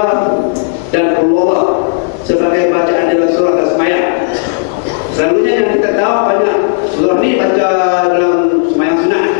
Al-Fatihah dan Qul sebagai bacaan dalam surah dan semayang. Selalunya yang kita tahu banyak surah ni baca dalam semayang sunat.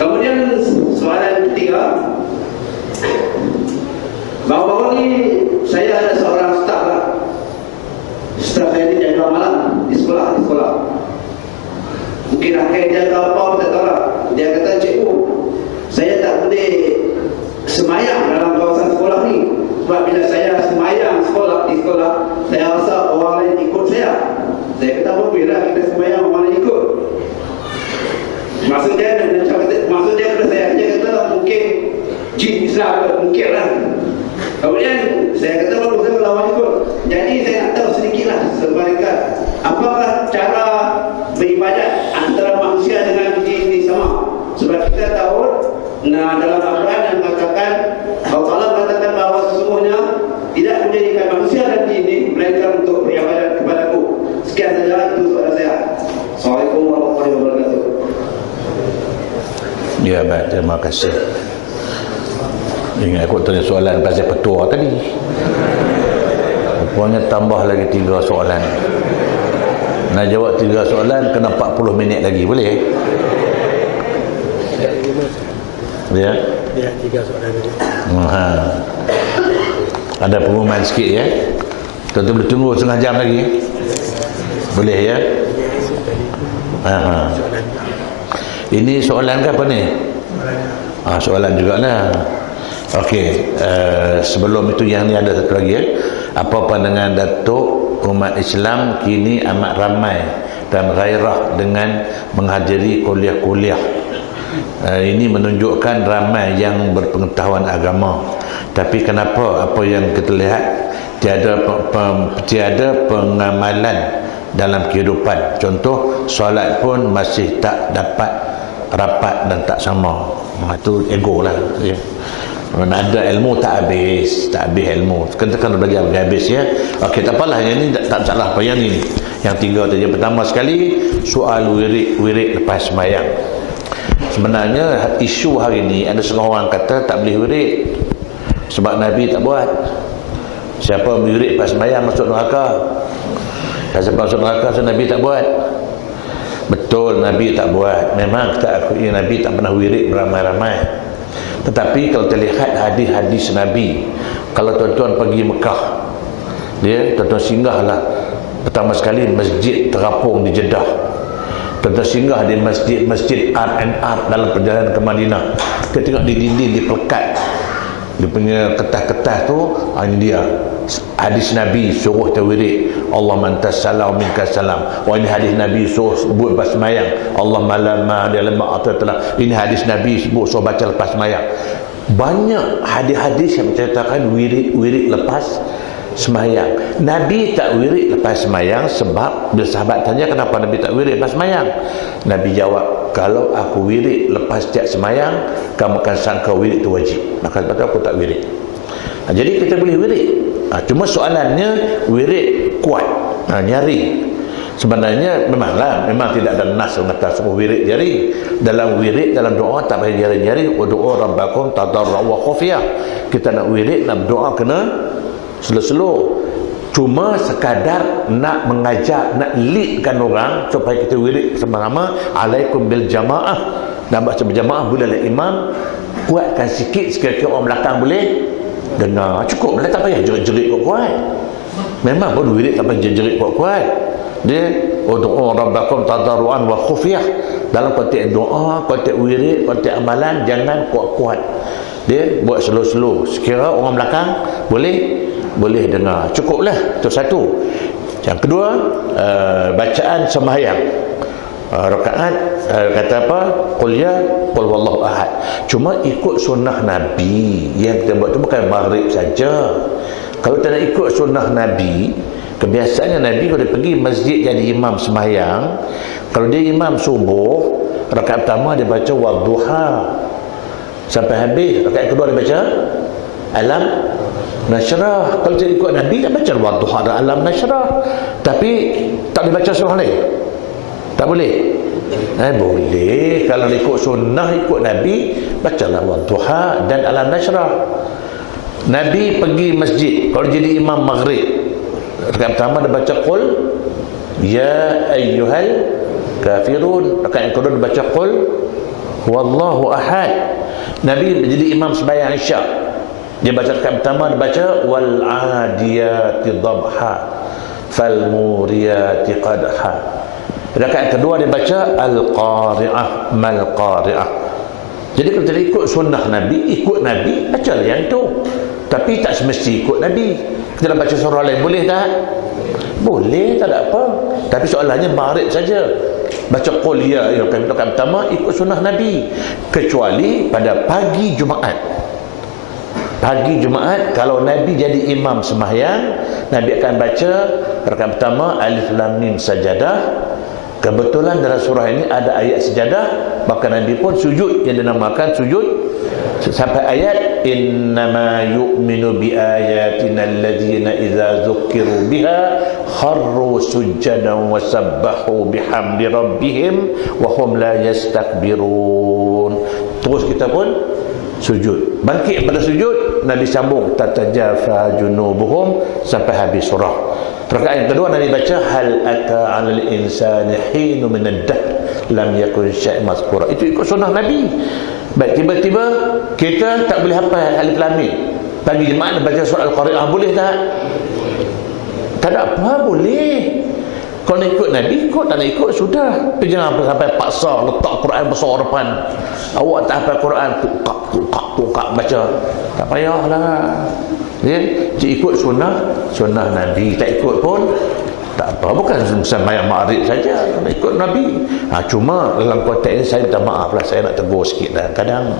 Kemudian soalan ketiga, bahawa ni saya ada seorang staf saya ni jaga malam di sekolah. Mungkin akhir jaga apa tak tahu lah. Dia kata, cikgu, saya tak boleh semayang dalam kawasan sekolah ni, sebab bila saya semayang di sekolah, saya rasa orang lain ikut saya. Saya kata, bolehlah kita semayang orang lain ikut. Maksud dia kata saya kata mungkin jin Islam mungkin lah. Kemudian saya kata baru saya lawan ikut. Jadi saya nak tahu sedikitlah sebaliknya, apakah cara beribadat antara manusia dengan jin ini sama? Sebab kita tahu dalam Al-Quran yang mengatakan, Allah Ta'ala mengatakan bahawa sesungguhnya tidak menjadikan manusia dan jin ini melainkan untuk beribadat kepadaku. Sekian saja, itu soalan saya. Assalamualaikum warahmatullahi wabarakatuh. Ya, baik, terima kasih. Ingat aku tanya soalan pasal petua tadi. Rupanya tambah lagi 3 soalan. Nak jawab 3 soalan kena 40 minit lagi, boleh? Ya? Ya, 3 soalan lagi. Ada pengumuman sikit ya. Tuan-tuan boleh tunggu setengah jam lagi. Boleh ya? Ini soalan ke apa ni? Soalan jugalah. Okey, sebelum itu yang ni ada satu lagi ya. Apa pandangan Datuk umat Islam kini amat ramai dan gairah dengan menghadiri kuliah-kuliah. Ini menunjukkan ramai yang berpengetahuan agama. Tapi kenapa apa yang kita lihat tiada pengamalan dalam kehidupan. Contoh, solat pun masih tak dapat rapat dan tak sama. Itu ego lah ya. Mana ada ilmu tak habis ilmu. Kena bagi habis ya. Okey, tak apalah, yang ni tak salah apa yang ni. Yang 3 tadi. Pertama sekali, soal wirid lepas sembahyang. Sebenarnya isu hari ni ada setengah orang kata tak boleh wirid sebab Nabi tak buat. Siapa wirid lepas sembahyang masuk neraka. Siapa masuk neraka so Nabi tak buat. Betul, Nabi tak buat. Memang kita akui Nabi tak pernah wirid beramai-ramai. Tetapi kalau kita lihat hadis-hadis Nabi, kalau tuan-tuan pergi Mekah, tuan-tuan singgahlah pertama sekali masjid terapung di Jeddah. Tuan-tuan singgah di masjid R&R dalam perjalanan ke Madinah. Kita tengok di dinding dipelekat dia punya kertas-kertas tu, ini dia hadis Nabi suruh tawirid, Allah mantas salam minkas salam. Ini hadis Nabi suruh buat lepas sembahyang, Allah malama dia lemah atau telah. Ini hadis Nabi suruh baca lepas sembahyang. Banyak hadis-hadis yang menceritakan wirid lepas sembahyang. Nabi tak wirid lepas sembahyang sebab bila sahabat tanya kenapa Nabi tak wirid lepas sembahyang, Nabi jawab, kalau aku wirid lepas setiap sembahyang, kamu akan sangka wirid itu wajib, maka sebab itu aku tak wirid. Jadi kita boleh wirid. Cuma soalannya wirid kuat, nyari. Sebenarnya memang tidak ada nas mengatakan suruh wirid jari. Dalam wirid, dalam doa tak payah jari-jari. Doa rabbakum tadarru wa khufiyah. Kita nak wirid, nak doa kena slow-slow. Cuma sekadar nak mengajak, nak leadkan orang supaya kita wirid sama-sama. Alaikum bil jamaah. Dan baca berjamaah bolehlah imam kuatkan sikit, sekiranya orang belakang boleh dengar. Cukup lah, tak payah jerit-jerit kuat-kuat. Memang pun wirid tak payah jerit kuat-kuat. Dia doa rabbakum tadarruan wa khufiyah. Dalam konteks doa, konteks wirid, konteks amalan, jangan kuat-kuat. Dia buat slow-slow. Sekira orang belakang boleh dengar. Cukuplah. Itu satu. Yang kedua, bacaan sembahyang. Rakaat kata apa? Qul ya, qul wallahu ahad. Cuma ikut sunnah Nabi. Yang kita buat tu bukan maghrib saja. Kalau tak nak ikut sunnah Nabi, kebiasaannya Nabi kalau dia pergi masjid jadi imam sembahyang, kalau dia imam subuh, rakaat pertama dia baca wadduha sampai habis. Rakaat kedua dia baca alam nasyrah. Kalau dia ikut Nabi, dia baca wadduha dan alam nasyrah. Tapi tak boleh baca surah lain. Tak boleh. Boleh. Kalau ikut sunnah, ikut Nabi, bacalah wadduha dan alam nasyrah. Nabi pergi masjid, kalau jadi imam maghrib, rakaat pertama dia baca qul ya ayyuhal kafirun, rakaat yang kedua dia baca qul wallahu ahad. Nabi jadi imam sembahyang isyak, dia baca rakaat pertama dia baca wal adiyati dhabha fal muriyati qadha. Rakaat kedua dia baca al qari'ah mal qari'ah. Jadi kalau kita ikut sunnah Nabi, ikut Nabi, baca yang itu. Tapi tak semesti ikut Nabi. Kita baca surah lain boleh tak? Boleh, tak ada apa. Tapi soalannya marid saja. Baca qul ya ayyuhal pertama ikut sunnah Nabi, kecuali pada pagi Jumaat. Pagi Jumaat kalau Nabi jadi imam sembahyang, Nabi akan baca rakaat pertama alif lam mim sajadah. Kebetulan dalam surah ini ada ayat sejadah, maka Nabi pun sujud yang dinamakan sujud sampai ayat innama yu'minu bi ayatina alladzina idza dzukkiru biha kharru sujadan wa sabbahu bihamdi rabbihim wa hum la yastakbirun. Terus kita pun sujud, bangkit pada sujud, Nabi sambung tatajafa junubuhum sampai habis surah. Rakaat yang kedua Nabi baca hal ata 'alal insani hinu min ad-dahr lam yakun syai' mazkura. Itu ikut sunnah Nabi. Baik, tiba-tiba kita tak boleh hafal alif lam mim. Pagi Jumaat baca surah Al-Qari'ah boleh tak? Tak ada apa, boleh. Kalau nak ikut Nabi, ikut, tak nak ikut sudah. Tapi jangan sampai paksa letak Quran besar depan. Awak tak hafal Quran, tukak baca. Tak payahlah. Ya, ikut sunnah Nabi. Tak ikut pun tak apa, bukan sembahyang maghrib saja, nak ikut Nabi. Cuma dalam konteks ini saya minta maaf lah, saya nak tegur sikit lah. Kadang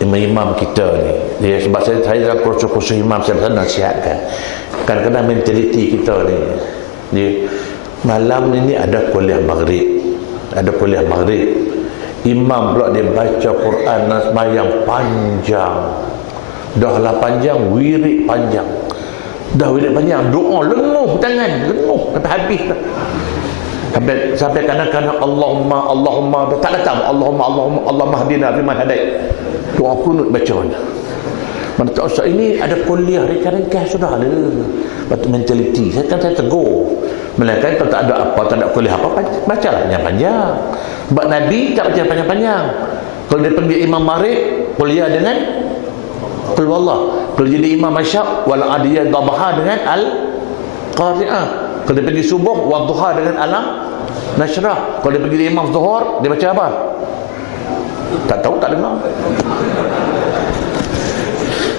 imam kita ni, sebab saya dalam kursus imam saya nasihatkan, kadang-kadang mentaliti kita ni, malam ini ada kuliah maghrib, imam pula dia baca Quran dan sembahyang panjang. Dah lah panjang, wirid panjang. Dah wirid panjang, doa lenguh tangan, lenguh sampai habis dah. Sampai kadang-kadang Allahumma tak datang, Allahumma hdina fiman hadait. Doa kunut bacanya. Mana tak usah, ini ada kuliah ringkas-ringkas sudah ada. Batu mentaliti. Saya tegur. Melainkan kalau tak ada apa, tak ada kuliah apa, bacalah panjang-panjang. Sebab Nabi tak baca panjang-panjang. Kalau dia pergi imam maghrib, kuliah dengan qul wallah. Kalau jadi imam asyak wal adiyat dhabha dengan al qari'ah. Kalau dia pergi subuh wadduha dengan alam nasyrah. Kalau dia pergi imam zuhur, dia baca apa? Tak tahu, tak dengar.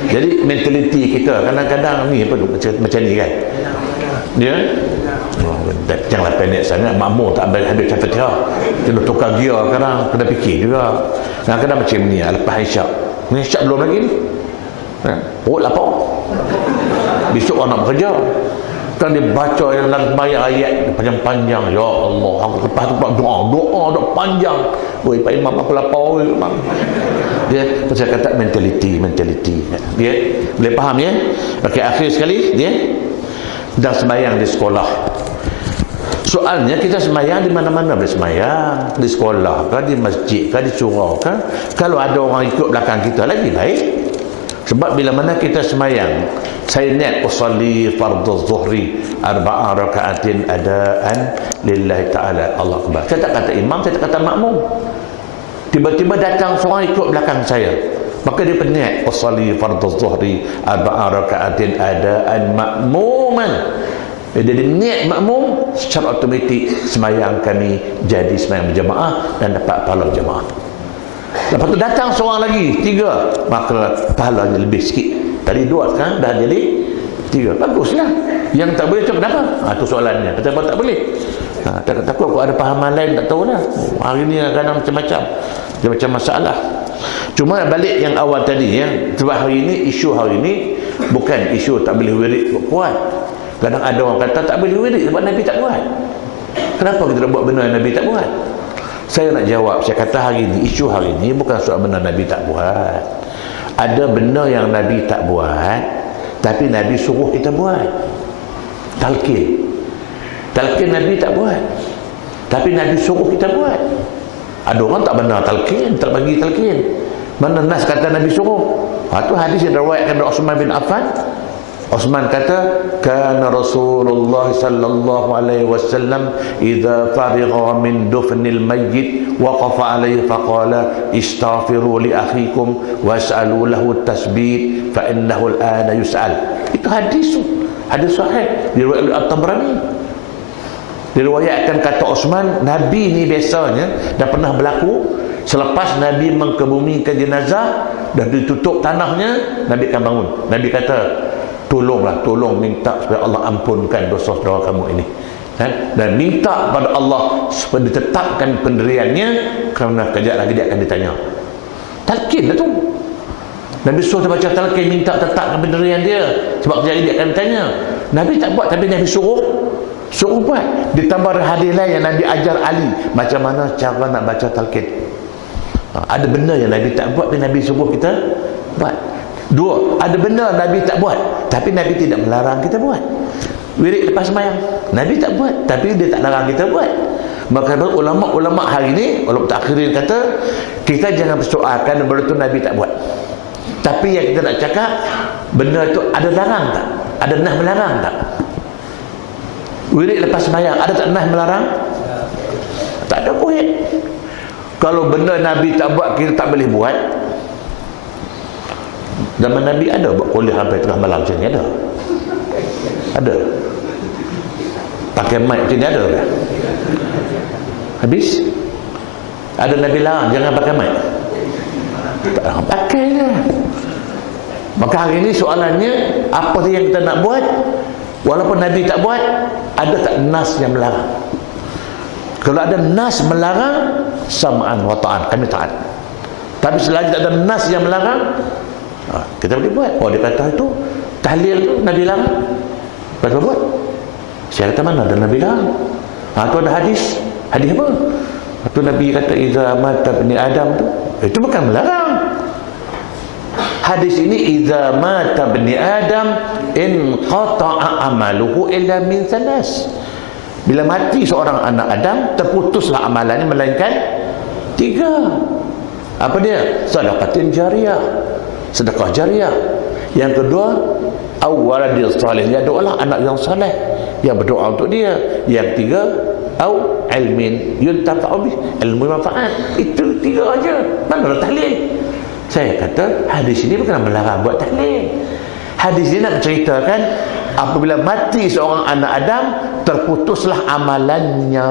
Jadi mentaliti kita kadang-kadang ni apa macam ni kan. Dia janganlah pendek sangat, makmur tak habis Fatihah. Kena tukar gear kadang, kena fikir juga. Kadang-kadang macam ni lepas isyak. Ni isyak belum lagi ni. Perut lapar, besok orang nak bekerja, kan dia baca yang dalam sembahyang ayat panjang-panjang. Ya Allah, aku lepas tu doa panjang. Oi Pak Imam, aku lapar memang. Dia saya kata mentaliti. Dia boleh faham ya? Okey, akhir sekali dia dah sembahyang di sekolah. Soalnya kita sembahyang di mana-mana boleh sembahyang, di sekolah kan, di masjid kan, di surau kan. Kalau ada orang ikut belakang kita lagi baik. Sebab bila mana kita sembahyang, saya niat usalli fardhu zuhri 4 rakaatin adaan lillahi ta'ala Allah akbar. Saya tak kata imam, saya tak kata makmum. Tiba-tiba datang seorang ikut belakang saya, maka dia berniat usalli fardhu zuhri 4 rakaatin adaan makmuman. Dia niat makmum, secara automatik sembahyang kami jadi sembahyang berjamaah dan dapat pahala jamaah. Lepas tu datang seorang lagi, 3, maka pahalanya lebih sikit. Tadi 2, sekarang dah jadi 3. Baguslah. Yang tak boleh tu kenapa? Itu soalannya. Kenapa tak boleh? Takut kalau ada pahaman lain tak tahulah. Hari ni kadang macam-macam masalah. Cuma balik yang awal tadi ya, sebab hari ini, isu hari ini bukan isu tak boleh wirid kuat. Kadang ada orang kata tak boleh wirid sebab Nabi tak buat. Kenapa kita buat benda yang Nabi tak buat? Saya nak jawab, saya kata hari ini, isu hari ini bukan soal benda Nabi tak buat. Ada benda yang Nabi tak buat, tapi Nabi suruh kita buat. Talqin Nabi tak buat, tapi Nabi suruh kita buat. Ada orang tak benar talqin, tak bagi talqin. Mana nas kata Nabi suruh? Itu hadis yang diriwayatkan oleh Uthman bin Affan. Uthman kata, kana Rasulullah sallallahu alaihi wasallam idza farigha min dufnil mayyit waqafa alaihi faqala istaghfiru li akhikum was'alu lahu at-tasbih fa innahu al-ana yus'al. Itu hadis sahih diriwayatkan oleh At-Tabrani. Diriwayatkan kata Uthman, Nabi ni biasanya dah pernah berlaku selepas Nabi mengkebumikan jenazah, dah ditutup tanahnya, Nabi akan bangun. Nabi kata, tolong minta supaya Allah ampunkan dosa saudara kamu ini, dan minta pada Allah supaya ditetapkan pendiriannya, kerana kejap lagi dia akan ditanya. Talqin lah tu. Nabi suruh dia baca talqin, minta tetapkan pendirian dia, sebab kejap lagi dia akan ditanya. Nabi tak buat, tapi Nabi suruh buat. Ditambah hadis lain yang Nabi ajar Ali macam mana cara nak baca talqin. Ada benda yang Nabi tak buat, tapi Nabi suruh kita buat. Dua, ada benda Nabi tak buat, tapi Nabi tidak melarang kita buat. Wirid lepas sembahyang, Nabi tak buat, tapi dia tak larang kita buat. Maka ulama-ulama hari ini, ulama takhirin kata, kita jangan persoalkan benda itu Nabi tak buat. Tapi yang kita nak cakap, benda itu ada larang tak? Ada nah melarang tak? Wirid lepas sembahyang, ada tak nah melarang? Tak ada kuih. Kalau benda Nabi tak buat, kita tak boleh buat. Zaman Nabi ada buat kuliah sampai tengah malam macam ni? Ada pakai mic macam ni? Ada ke? Habis ada Nabi larang jangan pakai mic? Tak larang, pakai je. Maka hari ni soalannya, apa yang kita nak buat walaupun Nabi tak buat? Ada tak nas yang melarang? Kalau ada nas melarang, sam'an wa ta'an, kami taat. Tapi selagi tak ada nas yang melarang, kita boleh buat. Dia kata itu tahlil tu Nabi larang, lepas buat. Saya kata mana ada Nabi larang? Tu ada hadis apa? Itu Nabi kata iza mata bani Adam tu, itu bukan melarang. Hadis ini iza mata bani Adam in qata'a amaluhu illa min thalas. Bila mati seorang anak Adam, terputuslah amalannya melainkan 3. Apa dia? Sedekatin jariyah, sedekah jariah. Yang kedua, awaladil salih, dia doalah anak yang saleh yang berdoa untuk dia. Yang tiga, au ilmin yuntafa'u bih, ilmu manfaat. Itu 3 aja. Mana ada tahlil? Saya kata hadis ini bukan melarang buat tahlil. Hadis ini nak menceritakan apabila mati seorang anak Adam, terputuslah amalannya.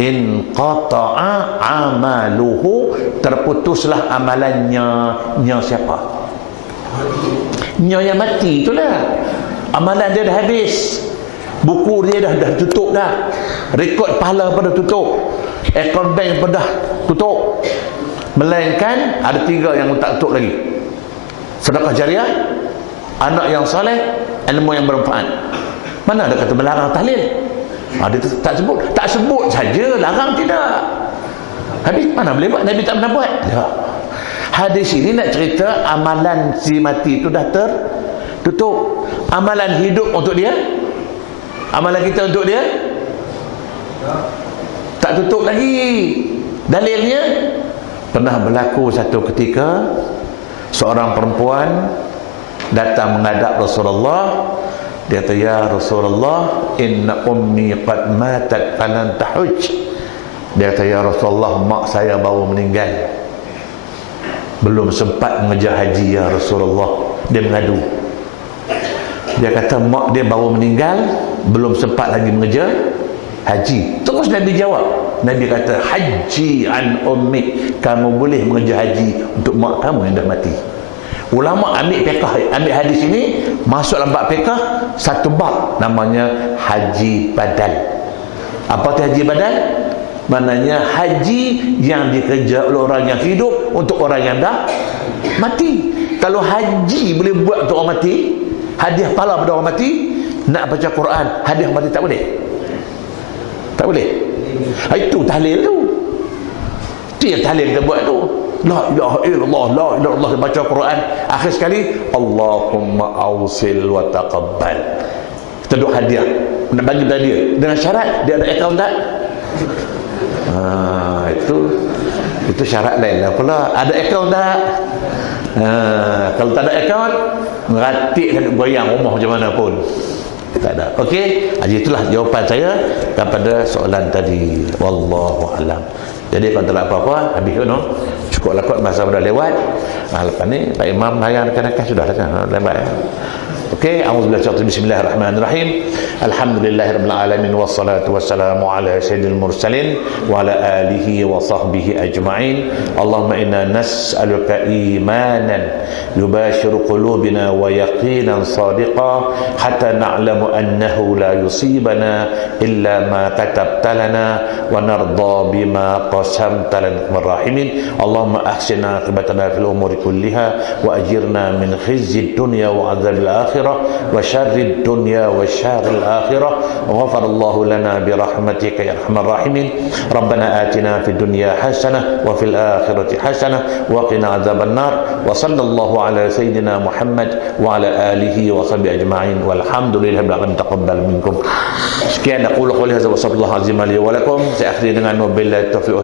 In qata'a amaluhu, terputuslah amalannya. Nya siapa? Nya yang mati itulah. Amalan dia dah habis. Buku dia dah tutup dah. Rekod pahala pun dah tutup. Account bank pun dah tutup. Melainkan ada 3 yang tak tutup lagi. Sedekah jariah, anak yang soleh, ilmu yang bermanfaat. Mana ada kata melarang tahlil? Dia tak sebut saja, larang tidak. Habis mana boleh buat? Nabi tak pernah buat. Hadis ini nak cerita amalan si mati itu dah tertutup. Amalan hidup untuk dia, amalan kita untuk dia tak tutup lagi. Dalilnya, pernah berlaku satu ketika seorang perempuan datang menghadap Rasulullah. Dia kata, ya Rasulullah, inna ummi qad matat falan tahuj. Dia kata, ya Rasulullah, mak saya baru meninggal, belum sempat mengejar haji ya Rasulullah. Dia mengadu. Dia kata mak dia baru meninggal, belum sempat lagi mengejar haji. Terus Nabi jawab, Nabi kata, haji an ummi, kamu boleh mengejar haji untuk mak kamu yang dah mati. Ulama ambil fiqh, ambil hadis ini masuk dalam bab fiqh, satu bab namanya haji badal. Apa itu haji badal? Maknanya haji yang dikerja oleh orang yang hidup untuk orang yang dah mati. Kalau haji boleh buat untuk orang mati, hadiah pahala pada orang mati, nak baca Quran hadiah mati tak boleh. Tak boleh. Itu tahlil tu. Itu yang tahlil kita buat tu. La ilaha illallah, la ilaha illallah, baca Quran, akhir sekali Allahumma awsil wa taqabbal. Kita duk hadiah, nak bagi pada dia dengan syarat dia ada akaun tak? Itu Itu syarat lain lah pula. Ada akaun tak? Kalau tak ada akaun, meratik dan goyang rumah macam mana pun. Tak ada. Okey, jadi itulah jawapan saya kepada soalan tadi. Wallahu alam. Jadi kalau tak ada apa-apa, habis no. Cukuplah kot masa dah lewat. Lepas ni Pak Imam layan kan sudah kan lewat. Okey, auzubillahi bismillahirrahmanirrahim. Alhamdulillahirabbil alamin wassalatu wassalamu ala sayyidil mursalin wa ala alihi wa sahbihi ajma'in. Allahumma inna nas'aluka imanan yubashiru qulubina wa yaqinan sadiqan hatta na'lamu annahu la yusibana illa ma katabta lana wa narda bima qasamta lana rahimin. Allahumma ahsina aqibatana fil umuri kulliha wa ajirna min khizyid dunya wa 'adzabil akhirah وشر الدنيا وشر الآخرة غفر الله لنا برحمتك يا أرحم الراحمين ربنا آتنا في الدنيا حسنة وفي الآخرة حسنة وقنا عذاب النار وصلى الله على سيدنا محمد وعلى آله وصحبه أجمعين والحمد لله رب العالمين تقبل منكم. Sekian aku qul qawli hadza wa sallallahu alaihi wa sallam li wa lakum. Saya akhiri dengan wabillahi taufiq.